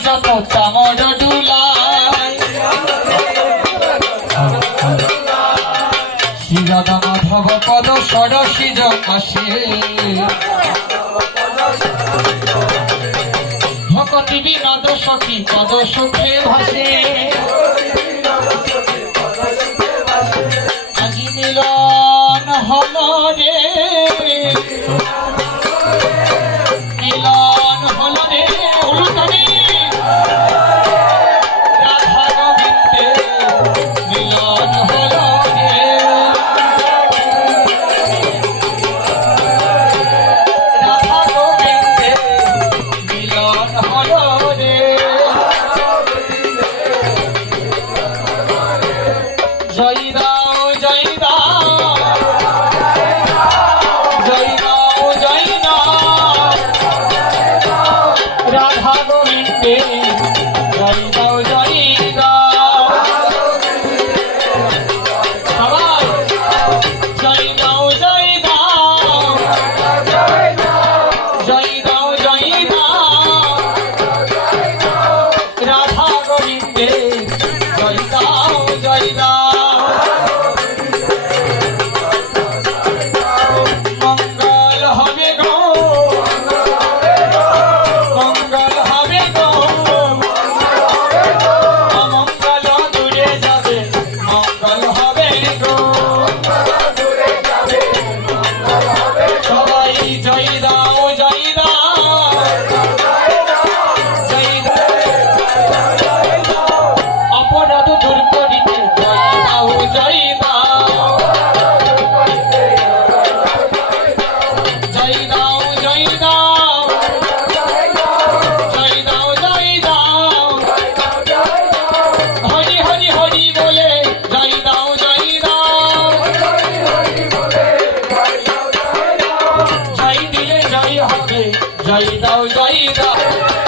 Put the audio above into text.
যতটা মন ডুলায় শিরদা মাধব পদ সরসি যশে ভকতি বিনাদ সখী পদ সুখে ভাসে Yeah. জয় দাও জয় দাও।